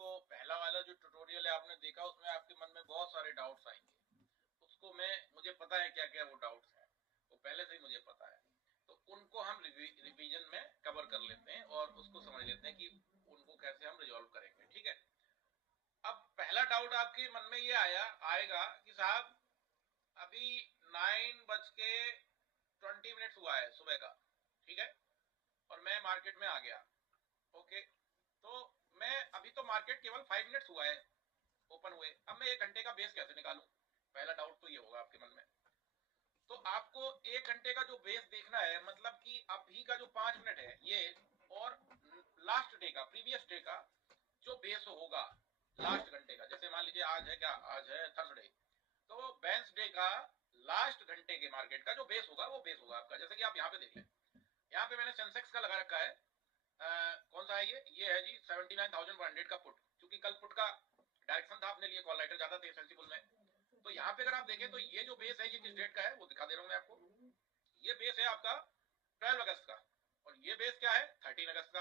उसको पहला वाला जो ट्यूटोरियल है आपने देखा, उसमें आपके मन में बहुत सारे डाउट्स आएंगे। उसको मुझे पता है क्या क्या वो डाउट्स हैं, वो पहले से ही मुझे पता है। तो उनको हम रिवीजन में कवर कर लेते हैं और उसको समझ लेते हैं कि उनको कैसे हम रिजॉल्व करेंगे। ठीक है। अब पहला डाउट आपके मन में ये आएगा कि साहब अभी 9:20 हुआ है सुबह का। ठीक है। और मैं मार्केट में आ गया। ओके। तो मैं अभी तो मार्केट केवल 5 मिनट्स हुआ है ओपन हुए, अब मैं 1 घंटे का बेस कैसे निकालूं? पहला डाउट तो ये होगा आपके मन में। तो आपको 1 घंटे का जो बेस देखना है, मतलब कि अभी का जो 5 मिनट है ये, और लास्ट डे का, प्रीवियस डे का जो बेस होगा लास्ट घंटे का। जैसे मान लीजिए आज है क्या, आज है थर्सडे, तो वेंसडे का लास्ट घंटे के मार्केट का जो बेस होगा वो बेस होगा आपका। जैसे कि आप यहाँ पे देख लें, यहाँ पे मैंने सेंसेक्स का लगा रखा है। कौन सा है ये है जी 79,100 का पुट, क्योंकि कल पुट का डायरेक्शन था अपने लिए, कॉल राइटर ज्यादा थे सेंसिबल में। तो यहाँ पे अगर आप देखें तो ये जो बेस है ये किस डेट का है वो दिखा दे रहा हूं मैं आपको। ये बेस है आपका 12 अगस्त का, और ये बेस क्या है 13 अगस्त का,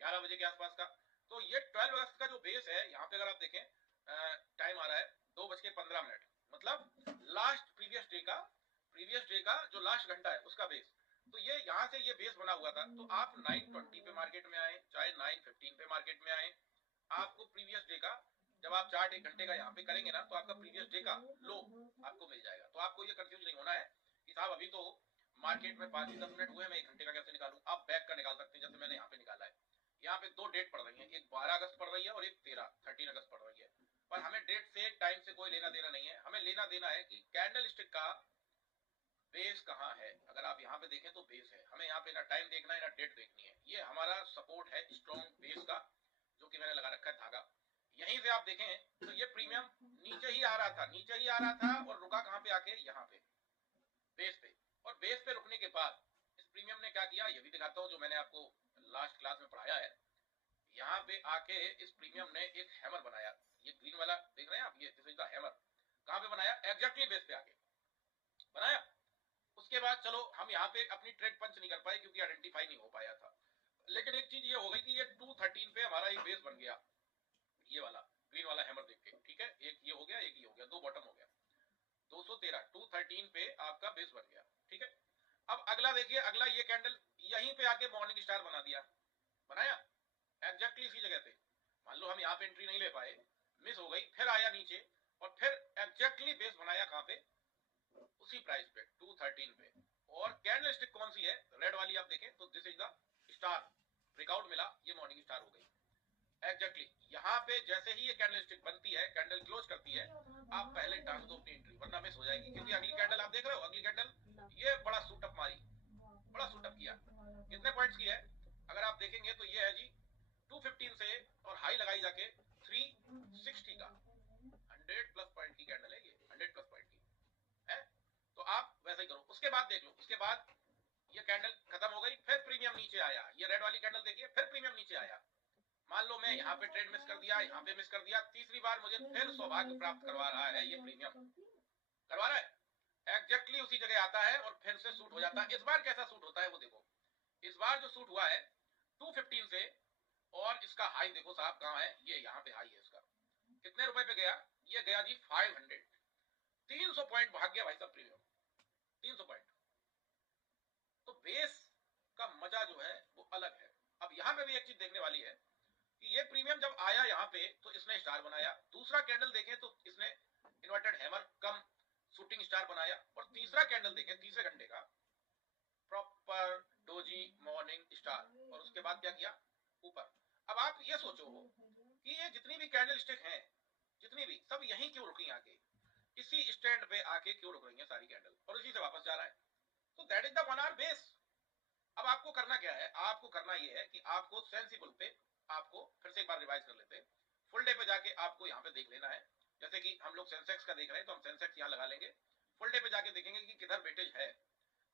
11 बजे के आसपास का। तो ये 12 अगस्त का जो बेस है, यहाँ पे अगर आप देखें टाइम आ रहा है 2:15, मतलब लास्ट प्रीवियस डे का जो लास्ट घंटा है उसका बेस। तो ये यहाँ से ये बेस बना हुआ था। तो आप 9:20 पे मार्केट में आए, चाहे 9:15 पे मार्केट में आए, आपको प्रीवियस डे का, जब आप चार्ट 1 घंटे का यहाँ पे करेंगे ना, तो आपका प्रीवियस डे का लो आपको मिल जाएगा। तो आपको ये कंफ्यूज नहीं होना है कि साहब अभी तो मार्केट में 5 ही 10 मिनट हुए, मैं 1 घंटे का कैसे निकालूं। आप बैक का निकाल सकते हैं, जैसे मैंने यहाँ पे निकाला है। यहाँ पे 2 डेट पड़ रही है, एक 12 अगस्त पड़ रही है और एक 13 पड़ रही है। पर हमें डेट से टाइम से कोई लेना देना नहीं है, हमें लेना देना है कि कैंडल स्टिक का बेस कहाँ है। अगर आप यहाँ पे देखें तो बेस है, हमें यहाँ पे ना टाइम देखना है ना डेट देखनी है। ये हमारा सपोर्ट है स्ट्रॉन्ग बेस का, जो कि मैंने लगा रखा है धागा। यहीं से आप देखें तो ये प्रीमियम नीचे ही आ रहा था, नीचे ही आ रहा था, और रुका कहाँ पे आके, यहाँ पे बेस पे। और बेस पे रुकने के बाद इस प्रीमियम ने क्या किया, ये भी दिखाता हूँ, जो मैंने आपको लास्ट क्लास में पढ़ाया है। यहाँ पे आके इस प्रीमियम ने एक हैमर बनाया, ये ग्रीन वाला देख रहे हैं आप, ये दिस इज द हैमर। कहाँ पे बनाया? एग्जैक्टली बेस पे आके बनाया। उसके बाद चलो हम यहाँ पे अपनी ट्रेड पंच नहीं कर पाए क्योंकि आइडेंटिफाई नहीं हो पाया था। लेकिन एक चीज ये हो गई कि ये 213 पे हमारा ये बेस बन गया, ये वाला ग्रीन वाला हैमर देख के। ठीक है, एक ये हो गया, एक ये हो गया, 2 बॉटम हो गया। 213 213 पे आपका बेस बन गया। ठीक है। अब अगला देखिए, अगला ये कैंडल यहीं पे आके मॉर्निंग स्टार बना दिया, बनाया एग्जैक्टली इसी जगह पे। मान लो हम यहाँ पे एंट्री नहीं ले पाए, मिस हो गई, फिर आया नीचे और फिर एग्जैक्टली बेस बनाया कहाँ पे, उसी प्राइस पे 213 पे। और कैंडल स्टिक कौन सी है, रेड वाली आप देखें तो this is the star, breakout मिला, ये मॉर्निंग स्टार हो गई एग्जैक्टली। यहाँ पे जैसे ही ये कैंडल स्टिक बनती है, कैंडल क्लोज करती है, आप पहले टांग दो अपनी एंट्री, वरना मिस हो जाएगी। क्योंकि अगली कैंडल आप देख रहे हो, अगली कैंडल ये बड़ा सूटअप मारी, बड़ा सूटअप किया। कितने पॉइंट्स की है अगर आप देखेंगे तो ये है जी 215 से, और हाई लगाई जाके 360 का, 100+ पॉइंट की कैंडल है ये, 100+ पॉइंट की है। तो आप वैसे ही करो। उसके बाद देख लो, उसके बाद ये कैंडल खत्म हो गई, फिर प्रीमियम नीचे आया, ये रेड वाली कैंडल देखिए, फिर प्रीमियम नीचे आया। मान लो मैं यहाँ पे ट्रेड मिस कर दिया, यहाँ पे मिस कर दिया, तीसरी बार मुझे फिर सौभाग्य प्राप्त करवा रहा है ये प्रीमियम, करवा रहा है एग्जैक्टली उसी जगह आता है और फिर से सूट हो जाता है। इस बार कैसा सूट होता है वो देखो। इस बार जो सूट हुआ है 215 से, और इसका हाई देखो साहब कहाँ है, ये यहाँ पे हाई है इसका। कितने रुपए पे गया? ये गया जी 500, 300 पॉइंट भाग गया भाई साहब प्रीमियम, 300 पॉइंट। तो बेस का मजा जो है वो अलग है। अब यहां पे भी एक चीज देखने वाली है कि ये प्रीमियम जब आया यहाँ पे तो इसने स्टार बनाया, दूसरा कैंडल देखें तो इसने इन्वर्टेड हैमर कम शूटिंग स्टार बनाया, और तीसरा कैंडल देखें तीसरे घंटे का, प्रॉपर डोजी मॉर्निंग स्टार, और उसके बाद क्या किया, ऊपर। अब आप ये सोचो कि ये जितनी भी कैंडल स्टिक हैं, जितनी भी, सब यहीं क्यों रुकी आके, इसी स्टैंड पे आके क्यों रुक रही है सारी कैंडल, और उसी से वापस जा रहा है। तो that is the 1 hour base. अब आपको करना क्या है, आपको करना यह है कि आपको सेंसिबल पे, आपको फिर से एक बार रिवाइज कर लेते हैं। फुल डे पे जाके आपको यहाँ पे देख लेना है, जैसे कि हम लोग सेंसेक्स का देख रहे हैं तो हम सेंसेक्स यहाँ लगा लेंगे। फुल डे पे जाके देखेंगे कि किधर वेटेज है,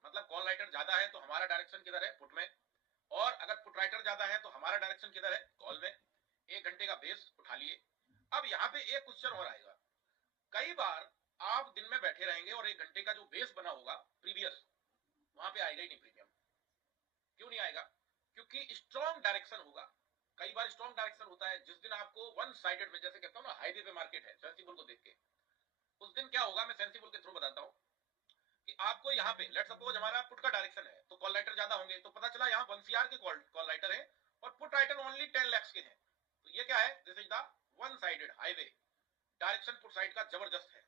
मतलब कॉल राइटर ज्यादा है तो हमारा डायरेक्शन किधर है, पुट में। और अगर पुट राइटर ज्यादा है तो हमारा डायरेक्शन किधर है, कॉल में। 1 घंटे का बेस उठा लिए। अब यहाँ पे एक क्वेश्चन और आएगा, कई बार आप दिन में बैठे रहेंगे और 1 घंटे का जो बेस बना होगा प्रीवियस, वहां पे आएगा ही नहीं प्रीमियम। क्यों नहीं आएगा? क्योंकि स्ट्रॉन्ग डायरेक्शन होगा, कई बार स्ट्रॉन्ग डायरेक्शन होता है। जिस दिन आपको वन साइडेड में, जैसे कहता हूँ ना हाईवे पे मार्केट है सेंसिबल को देख के, उस दिन क्या होगा मैं सेंसिबल के थ्रू बताता हूँ कि आपको यहाँ पे लेट सपोज हमारा पुट का डायरेक्शन है तो कॉल राइटर ज्यादा होंगे, तो पता चला यहाँ 1 CR के कॉल राइटर है और पुट राइटर ओनली 10 lakhs के हैं। तो ये क्या है, this is the one sided highway, direction put side का जबरदस्त है।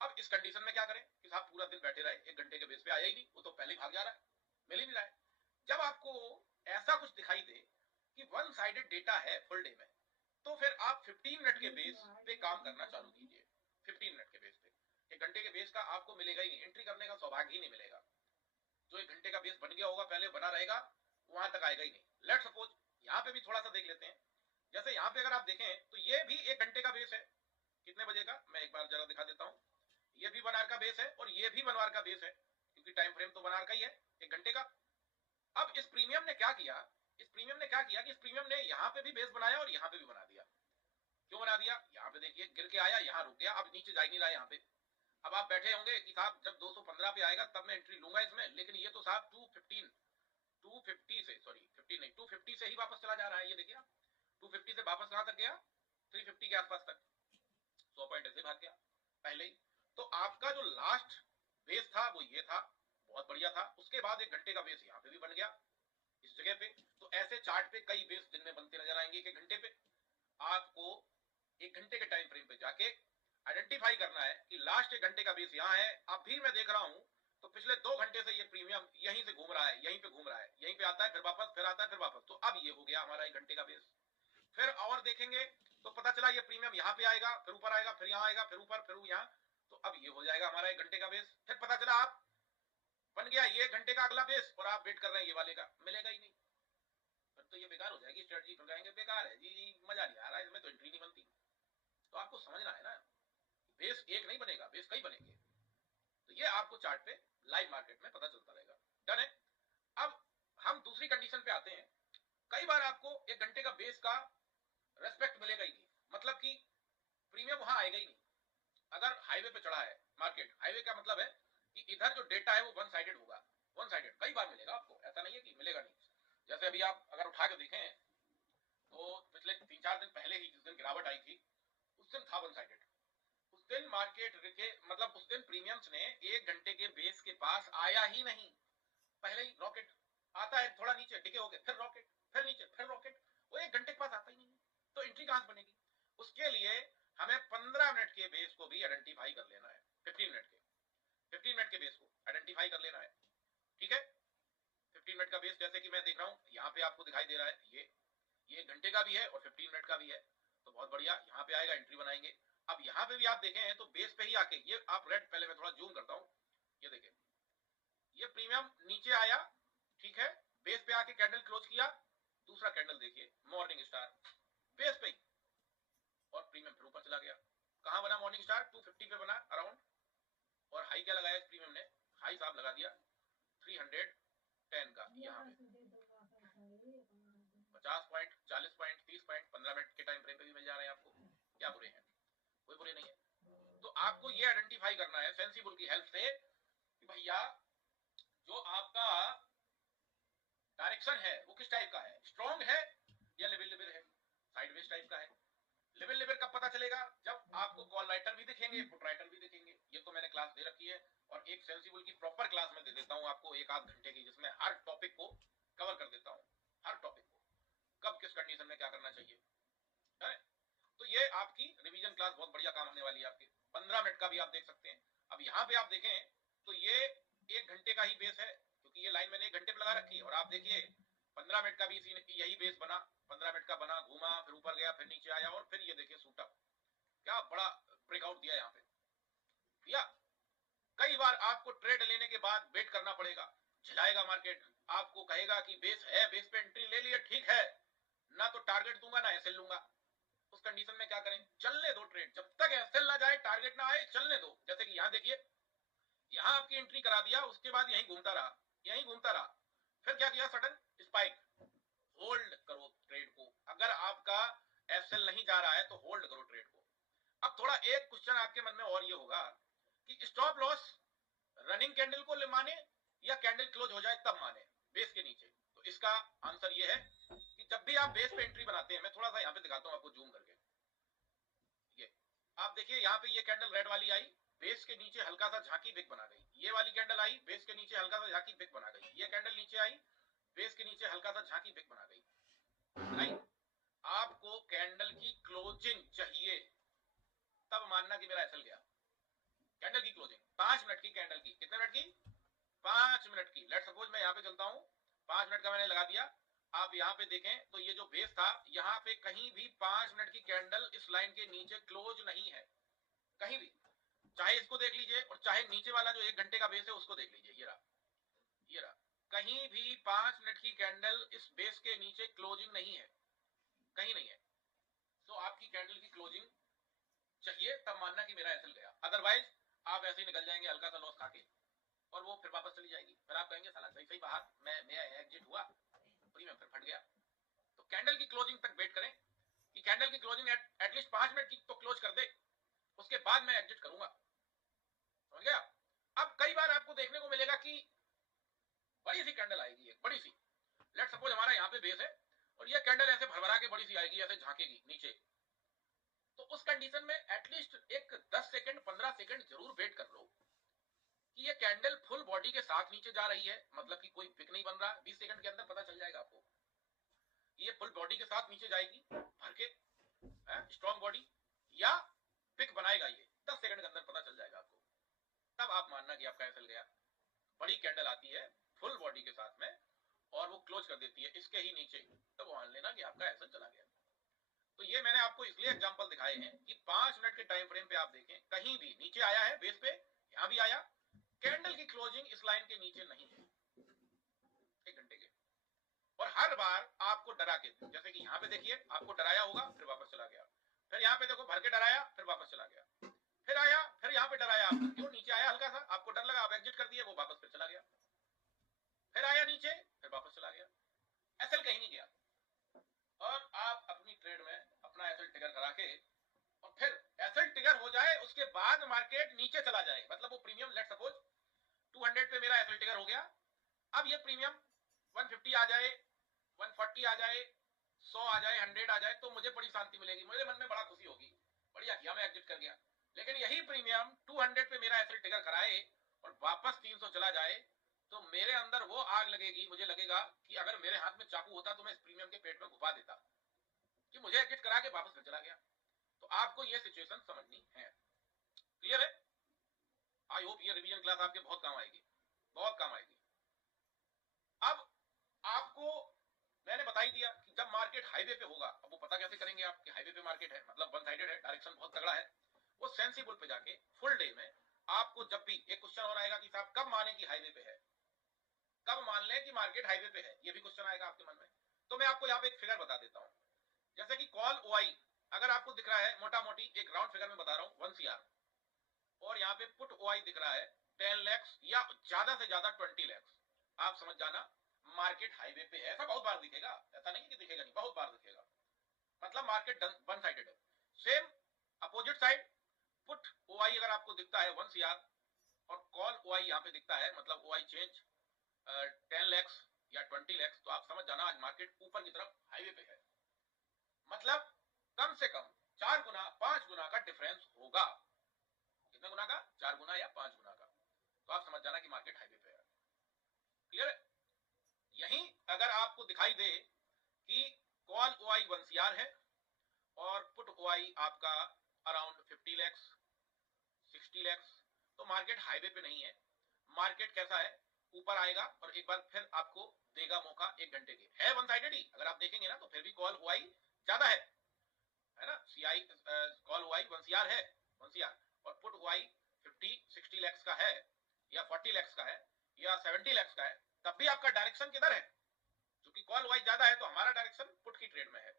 अब इस कंडीशन में क्या करें कि साहब पूरा दिन बैठे रहे, 1 घंटे के बेस पे आया ही नहीं, वो तो पहले ही भाग जा रहा है, मिल ही नहीं रहा है। जब आपको ऐसा कुछ दिखाई दे कि वन साइडेड डेटा है फुल डे में, तो फिर आप 15 मिनट के बेस पे काम करना चालू कीजिए। 15 मिनट के बेस पे, 1 घंटे के बेस का आपको मिलेगा ही नहीं, एंट्री करने का सौभाग्य ही नहीं मिलेगा। जो 1 घंटे का बेस बन गया होगा पहले बना रहेगा, वहां तक आएगा ही नहीं। लेट सपोज यहाँ पे भी थोड़ा सा देख लेते हैं। जैसे यहाँ पे अगर आप देखें तो ये भी 1 घंटे का बेस है, कितने बजे का मैं एक बार जरा दिखा देता हूँ। ये भी 1 आवर का बेस है और ये भी 1 आवर का बेस है, क्योंकि टाइम फ्रेम तो 1 आवर का ही है, 1 घंटे का। अब इस प्रीमियम ने क्या किया, इस प्रीमियम ने क्या किया कि इस प्रीमियम ने यहाँ पे भी बेस बनाया और यहाँ पे भी बना दिया। क्यों बना दिया, यहाँ पे देखिए गिर के आया, यहाँ रुक गया, अब नीचे जा ही नहीं रहा यहाँ पे। अब आप बैठे होंगे कि साहब जब 215 पे आएगा तब मैं एंट्री लूंगा इसमें, लेकिन ये तो साहब 250 से, सॉरी 15 नहीं, 250 से ही वापस चला जा रहा है। ये देखिए आप 250 से वापस कहां तक गया, 350 के आसपास तक, 100 पॉइंट ऐसे भाग गया पहले ही। तो आपका जो लास्ट बेस था वो ये था, बहुत बढ़िया था। उसके बाद 1 घंटे का बेस यहाँ पे भी बन गया इस जगह पे। तो ऐसे चार्ट पे कई बेस दिन में बनते नजर आएंगे 1 घंटे पे। आपको 1 घंटे के टाइम फ्रेम पे जाके आइडेंटिफाई करना है कि लास्ट 1 घंटे का बेस यहाँ है। अब भी मैं देख रहा हूं तो पिछले 2 घंटे से ये प्रीमियम यहीं से घूम रहा है, यहीं पे घूम रहा है, यहीं पे आता है फिर वापस, फिर आता है फिर वापस। तो अब ये हो गया हमारा 1 घंटे का बेस। फिर और देखेंगे तो पता चला ये प्रीमियम यहाँ पे आएगा, फिर ऊपर आएगा, फिर यहाँ आएगा, फिर ऊपर, फिर यहाँ। तो अब ये हो जाएगा हमारा 1 घंटे का बेस। फिर पता चला आप बन गया ये 1 घंटे का अगला बेस और आप वेट कर रहे हैं ये वाले का, मिलेगा ही नहीं। फिर तो ये बेकार हो जाएगी स्ट्रेटजी, फिर कहेंगे बेकार है जी, मजा नहीं आ रहा है इसमें, तो एंट्री नहीं बनती। तो आपको समझना है ना, बेस एक नहीं बनेगा, बेस कई बनेंगे। तो ये आपको चार्ट पे लाइव मार्केट में पता चलता रहेगा। डन है। अब हम दूसरी कंडीशन पे आते हैं। कई बार आपको 1 घंटे का बेस का रेस्पेक्ट मिलेगा ही नहीं, मतलब कि प्रीमियम वहां आएगा ही नहीं। अगर हाईवे पे चढ़ा है मार्केट, हाईवे का मतलब है कि इधर जो डेटा है वो वन साइडेड होगा। वन साइडेड कई बार मिलेगा आपको, ऐसा नहीं है कि मिलेगा नहीं। जैसे अभी आप अगर उठा के देखें तो पिछले 3-4 दिन पहले ही जिस दिन गिरावट आई थी उस दिन था वन साइडेड। उस दिन मार्केट के मतलब उस दिन प्रीमियम्स ने 1 घंटे के बेस के पास आया ही नहीं, पहले ही रॉकेट आता है, थोड़ा नीचे टिके हो गए, फिर रॉकेट, फिर नीचे, फिर रॉकेट, वो 1 घंटे के पास आता ही नहीं है। तो एंट्री कहां से बनेगी। उसके लिए हमें 15 मिनट के बेस को भी आइडेंटिफाई कर लेना है, 15 मिनट के बेस को आइडेंटिफाई कर लेना है। ठीक है, 15 मिनट का बेस जैसे कि मैं देख रहा हूं यहाँ पे आपको दिखाई दे रहा है, ये 1 घंटे का भी है और 15 मिनट का भी है। तो बहुत बढ़िया, यहाँ पे आएगा, एंट्री बनाएंगे। अब यहाँ पे भी आप देखें तो बेस पे ही आके ये आप रेड, पहले मैं थोड़ा जूम करता हूँ, ये देखें ये प्रीमियम नीचे आया, ठीक है, बेस पे आके कैंडल क्लोज किया, दूसरा कैंडल देखिए मॉर्निंग स्टार बेस पे, और प्रीमियम फिर ऊपर चला गया। कहां बना मॉर्निंग स्टार, 250 पे बना अराउंड, और हाई क्या लगाया इस प्रीमियम ने, हाई साहब लगा दिया 310 का, यहाँ पे 50 पॉइंट, 40 पॉइंट, 30 पॉइंट 15 मिनट के टाइम फ्रेम पे भी मिल जा रहे हैं आपको। क्या बुरे हैं, कोई बुरे नहीं है। तो आपको ये आइडेंटिफाई करना है सेंसिबल की हेल्प से कि भैया जो आपका डायरेक्शन है वो किस टाइप का है, स्ट्रॉन्ग है या लेवल लेवल है, साइडवेज टाइप का है। लेवल लेवल कब पता चलेगा, जब आपको कॉल राइटर भी दिखेंगे, पुट राइटर भी दिखेंगे। ये तो मैंने क्लास दे रखी है और एक सेंसिबल की प्रॉपर क्लास में दे देता हूं आपको 1-8 घंटे की, जिसमें हर टॉपिक को कवर कर देता हूं, हर टॉपिक को कब किस कंडीशन में क्या करना चाहिए है। तो ये आपकी रिवीजन क्लास बहुत बढ़िया काम होने वाली है आपके। 15 मिनट का भी आप देख सकते हैं। अब यहाँ पे आप देखें तो ये 1 घंटे का ही बेस है, क्योंकि ये लाइन मैंने 1 घंटे पे लगा रखी है, और आप देखिए 15 मिनट का भी यही बेस बना, 15 मिनट का बना, घूमा, फिर ऊपर गया, फिर नीचे आया, और फिर ये देखिए सूटअप, क्या बड़ा ब्रेकआउट दिया यहाँ पे दिया। कई बार आपको ट्रेड लेने के बाद वेट करना पड़ेगा, झिलाएगा मार्केट, आपको कहेगा कि बेस है, बेस पे एंट्री ले लिया, ठीक है, ना तो टारगेट दूंगा ना एसएल लूंगा। उस कंडीशन में क्या करें, चलने दो ट्रेड, जब तक एसएल ना जाए, टारगेट ना आए, चलने दो। जैसे कि यहाँ देखिए, यहाँ आपकी एंट्री करा दिया, उसके बाद यहीं घूमता रहा, यहीं घूमता रहा, फिर क्या किया, सडन स्पाइक। होल्ड करो ट्रेड को, अगर आपका एसएल नहीं जा रहा है तो होल्ड करो ट्रेड को। अब थोड़ा एक क्वेश्चन आपके मन में और ये होगा कि स्टॉप लॉस रनिंग कैंडल को माने या कैंडल क्लोज हो जाए तब माने बेस के नीचे। तो इसका आंसर ये है कि जब भी आप बेस पे एंट्री बनाते हैं, मैं थोड़ा सा यहाँ पे दिखाता हूँ आपको जूम करके, ये आप देखिए यहाँ पे ये कैंडल रेड वाली आई, बेस के नीचे हल्का सा झांकी बिग बना गई, ये वाली कैंडल आई, बेस के नीचे हल्का सा झांकी बिग बना गई, ये कैंडल नीचे आई, बेस के नीचे हल्का सा झांकी बिग बना गई। राइट, आपको कैंडल की क्लोजिंग चाहिए, तब मानना कि मेरा एसएल गया। कैंडल की क्लोजिंग 5 मिनट की, कैंडल की कितने मिनट की, 5 मिनट की। लेट सपोज मैं यहाँ पे चलता हूँ, 5 मिनट का मैंने लगा दिया। आप यहाँ पे देखें तो ये जो बेस था, यहाँ पे कहीं भी 5 मिनट की कैंडल इस लाइन के नीचे क्लोज नहीं है, कहीं भी। चाहे इसको देख लीजिए और चाहे नीचे वाला जो 1 घंटे का बेस है उसको देख लीजिए, ये रहा, ये रहा, कहीं भी 5 मिनट की कैंडल इस बेस के नीचे क्लोजिंग नहीं है, कहीं नहीं है। तो आपकी कैंडल की क्लोजिंग चाहिए, तब मानना कि मेरा एसएल गया। अदरवाइज आप ऐसे ही निकल जाएंगे हल्का सा लॉस खाके, और वो फिर वापस चली जाएगी। फिर आप कहेंगे साला सही सही बाहर मैं एग्जिट हुआ, प्रीमियम फिर फट गया। तो कैंडल की क्लोजिंग तक वेट करें कि कैंडल की क्लोजिंग एटलीस्ट 5 मिनट की तो क्लोज कर दे, उसके बाद मैं एग्जिट करूंगा, समझ गया। अब कई बार आपको देखने को मिलेगा कि बड़ी सी कैंडल आएगी, एक बड़ी सी, लेट सपोज हमारा यहाँ पे बेस है और ये कैंडल ऐसे भरभरा के बड़ी सी आएगी, ऐसे झांकेगी नीचे। तो उस कंडीशन में एटलीस्ट एक 10 सेकंड 15 सेकंड जरूर वेट कर लो कि ये कैंडल फुल बॉडी के साथ नीचे जा रही है, मतलब कि कोई पिक नहीं बन रहा। 20 सेकंड के अंदर पता चल जाएगा आपको, ये फुल बॉडी के साथ नीचे जाएगी भर के, स्ट्रॉन्ग बॉडी, या पिक बनाएगा। ये 10 सेकंड के अंदर पता चल जाएगा आपको, तब आप मानना कि आपका एसएल गया। बड़ी कैंडल आती है फुल बॉडी के साथ में और वो क्लोज कर देती है इसके ही नीचे, तब तो मान लेना कि आपका एसएल चला गया। तो ये मैंने आपको इसलिए एग्जांपल दिखाए हैं कि 5 मिनट के टाइम फ्रेम पे आप देखें, कहीं भी नीचे आया है बेस पे, यहां भी आया, कैंडल की क्लोजिंग इस लाइन के नीचे नहीं है 1 घंटे के। और हर बार आपको डरा के, जैसे कि यहां पे देखिए आपको डराया होगा, फिर वापस चला गया, फिर यहां पे देखो भर के डराया, फिर वापस चला गया, फिर आया, फिर यहां पे डराया आपको, क्यों नीचे आया हल्का सा, आपको डर लगा, आप एग्जिट कर दिए, वो वापस फिर चला गया, फिर आया नीचे, फिर वापस चला गया, एसएल कहीं नहीं गया। और आप अपनी ट्रेड में अपना एसएल ट्रिगर करा के, और फिर एसएल ट्रिगर हो जाए उसके बाद मार्केट नीचे चला जाए, मतलब वो प्रीमियम, लेट सपोज 200 पे मेरा एसएल ट्रिगर हो गया, अब ये प्रीमियम 150 आ जाए, 140 आ जाए, 100 आ जाए, 100 आ जाए, तो मुझे बड़ी शांति मिलेगी, मुझे मन में बड़ा खुशी होगी, बढ़िया किया मैं एग्जिट कर गया। लेकिन यही प्रीमियम 200 पे मेरा एसएल ट्रिगर कराए और वापस 300 चला जाए, तो मेरे अंदर वो आग लगेगी, मुझे लगेगा कि अगर मेरे हाथ में चाकू होता तो मैं इस प्रीमियम के पेट में घुपा देता, कि मुझे एग्जिट करा के वापस फिर चला गया। तो आपको ये सिचुएशन समझनी है, क्लियर है। आई होप ये रिवीजन क्लास आपके बहुत काम आएगी, बहुत काम आएगी। अब आपको मैंने बता ही दिया कि जब मार्केट हाईवे पे होगा, अब वो पता कैसे करेंगे आप कि हाईवे पे मार्केट है, मतलब वन साइडेड है, डायरेक्शन बहुत तगड़ा है, वो सेंसिबल पे जाके फुल डे में आपको जब भी एक क्वेश्चन और आएगा कि साहब कब माने कि हाईवे पे है, कब मान लें कि मार्केट हाईवे पे है, ये भी क्वेश्चन आएगा आपके मन में। तो मैं आपको यहाँ पे एक फिगर बता देता हूँ, जैसे कि कॉल ओआई अगर आपको दिख रहा है, मोटा मोटी एक राउंड फिगर में बता रहा हूँ 1 CR, और यहाँ पे पुट ओआई दिख रहा है 10 लाख या ज्यादा से ज्यादा 20 लाख, आप समझ जाना मार्केट हाईवे पे है। ऐसा बहुत बार दिखेगा, ऐसा नहीं कि दिखेगा नहीं, बहुत बार दिखेगा, मतलब मार्केट वन साइडेड है। Same opposite side put OI अगर आपको दिखता है 1 CR और कॉल ओआई यहाँ पे दिखता है, मतलब ओआई चेंज 10 लाख या 20 लाख, तो आप समझ जाना आज मार्केट ऊपर की तरफ हाईवे पे है, मतलब कम से कम 4 गुना 5 गुना का डिफरेंस होगा। कितने गुना का, 4 गुना या 5 गुना का, तो आप समझ जाना कि मार्केट हाईवे पे है, क्लियर है। यही अगर आपको दिखाई दे कि कॉल ओआई 1 CR है और पुट ओआई आपका अराउंड 50 लाख 60 लाख, तो मार्केट हाईवे पे नहीं है, मार्केट कैसा है, ऊपर आएगा और एक बार फिर आपको देगा मौका 1 घंटे के, है वन साइडेड ही, अगर आप देखेंगे ना तो फिर भी कॉल ओआई ज्यादा है ना, सीआई कॉल ओआई 1 CR है, 1 CR, और पुट ओआई 50-60 लाख का है या 40 लाख का है या 70 लाख का है, तब भी आपका डायरेक्शन किधर है, क्योंकि कॉल ओआई ज्यादा है तो हमारा डायरेक्शन पुट की ट्रेड में है,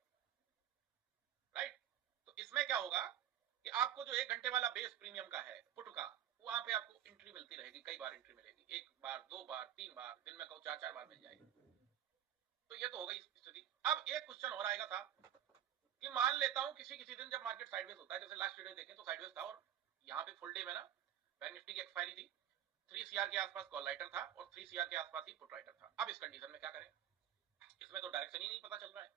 राइट। तो इसमें क्या होगा कि आपको जो 1 घंटे वाला बेस प्रीमियम का है पुट का, वहां पे आपको एंट्री मिलती रहेगी, कई बार एंट्री मिलेगी, 1 बार 2 बार 3 बार, दिन में कहो 4-4 बार मिल जाएगी। तो ये तो हो गई स्थिति। अब एक क्वेश्चन और आएगा था कि मान लेता हूं किसी किसी दिन जब मार्केट साइडवेज होता है, जैसे लास्ट वीडियो देखें तो साइडवेज था और यहाँ पे फुल डे में ना बैंक निफ्टी की एक्सपायरी थी, 3 CR के आसपास कॉल राइटर था और 3 CR के आसपास ही पुट राइटर था। अब इस कंडीशन में क्या करें, इसमें तो डायरेक्शन ही नहीं पता चल रहा है,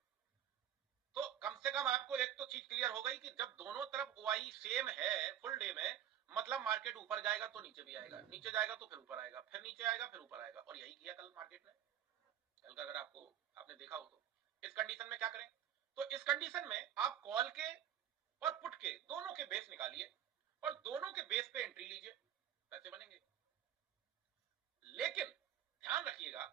क्लियर हो गई कि जब दोनों तरफ ओआई सेम है फुल डे में, मतलब मार्केट ऊपर जाएगा तो नीचे भी आएगा, नीचे जाएगा तो फिर ऊपर आएगा, फिर नीचे आएगा, फिर ऊपर आएगा, और यही किया कल मार्केट ने। कल का अगर आपने देखा हो तो इस कंडीशन में क्या करें? तो इस कंडीशन में आप कॉल के और पुट के दोनों के बेस निकालिए और दोनों के बेस पे एंट्री लीजिए, पैसे बनेंगे। लेकिन ध्यान रखिएगा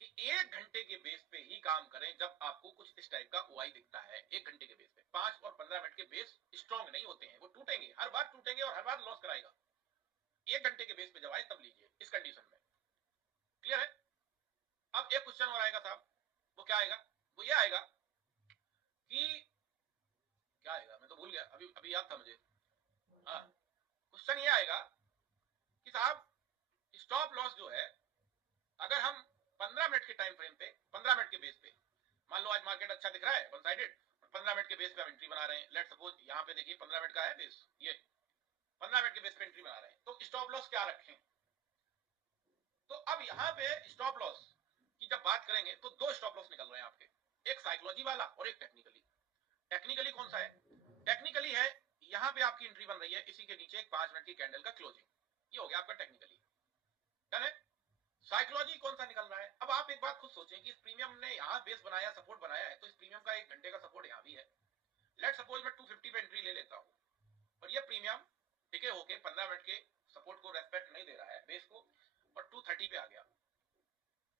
कि 1 घंटे के बेस पे ही काम करें जब आपको कुछ इस टाइप का ओआई दिखता है। 1 घंटे के बेस पे 5 और 15 मिनट के बेस स्ट्रांग नहीं होते हैं, वो टूटेंगे, हर बार टूटेंगे और हर बार लॉस कराएगा। 1 घंटे के बेस पे जब आए तब लीजिए इस कंडीशन में। क्लियर है? अब एक क्वेश्चन और आएगा साहब, वो क्या आएगा? वो ये आएगा कि क्या आएगा, मैं तो भूल गया, अभी अभी याद था मुझे। हाँ, क्वेश्चन ये आएगा कि साहब स्टॉप लॉस जो है, अगर हम 15 मिनट के टाइम फ्रेम पे 15 मिनट के बेस पे, मान लो आज मार्केट अच्छा दिख रहा है वन साइडेड, 15 मिनट के बेस पे हम एंट्री बना रहे हैं। लेट सपोज यहाँ पे देखिए 15 मिनट का है बेस, ये 15 मिनट के बेस पे एंट्री बना रहे हैं, तो स्टॉप लॉस क्या रखें? तो अब यहाँ पे स्टॉप लॉस की जब बात करेंगे तो दो स्टॉप लॉस निकल रहे हैं आपके, एक साइकोलॉजी वाला और एक टेक्निकली। टेक्निकली कौन सा है? टेक्निकली है यहाँ पे आपकी एंट्री बन रही है, इसी के नीचे एक 5 मिनट की कैंडल का क्लोजिंग, ये हो गया आपका टेक्निकली। डन है? साइकोलॉजी कौन सा निकल रहा है? अब आप एक बात खुद सोचें कि इस प्रीमियम ने यहाँ बेस बनाया, सपोर्ट बनाया है, तो इस प्रीमियम का 1 घंटे का सपोर्ट यहाँ भी है। लेट सपोज मैं 250 पे एंट्री ले लेता हूँ और ये प्रीमियम टिके होके 15 मिनट के सपोर्ट को रेस्पेक्ट नहीं दे रहा है, बेस को, और 230 पे आ गया,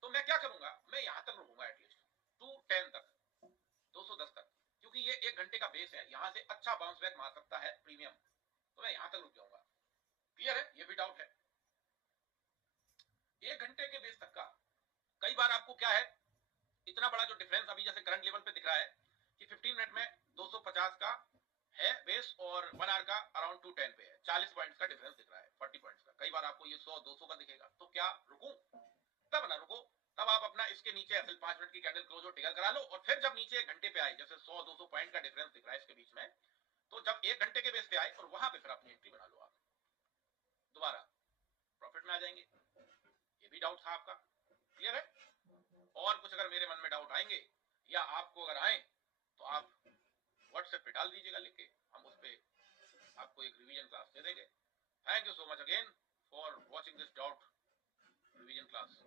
तो मैं क्या करूंगा? मैं यहां तक रुकूंगा एटलीस्ट 210 तक, 210 तक, क्योंकि ये 1 घंटे का बेस है, यहां से अच्छा बाउंस बैक मार सकता है प्रीमियम, तो मैं यहां तक रुक जाऊंगा। क्लियर है? ये भी डाउट है 1 घंटे के बेस तक का। कई बार आपको क्या है, इतना बड़ा जो डिफरेंस अभी जैसे करंट लेवल पे दिख रहा है कि 15 मिनट में 250 का है बेस और 1 आवर का अराउंड 210 पे है, 40 पॉइंट्स का डिफरेंस दिख रहा है, 40 पॉइंट्स का। कई बार आपको ये 100-200 का दिखेगा, तो क्या रुकूं? तब ना रुको, तब आप अपना इसके नीचे एसएल 5 मिनट की कैंडल क्लोज और टिगर करा लो, और फिर जब नीचे 1 घंटे पे आए, जैसे 100-200 पॉइंट का डिफरेंस दिख रहा है इसके बीच में, तो जब 1 घंटे के बेस पे आए और वहां पे फिर अपनी एंट्री बना लो, आप दोबारा प्रॉफिट में आ जाएंगे। ये भी डाउट था आपका, क्लियर है? और कुछ अगर मेरे मन में डाउट आएंगे या आपको अगर आए तो आप व्हाट्सएप पे डाल दीजिएगा लिख के, हम उस पर आपको एक रिवीजन क्लास दे देंगे। Thank you so much again for watching this doubt revision class.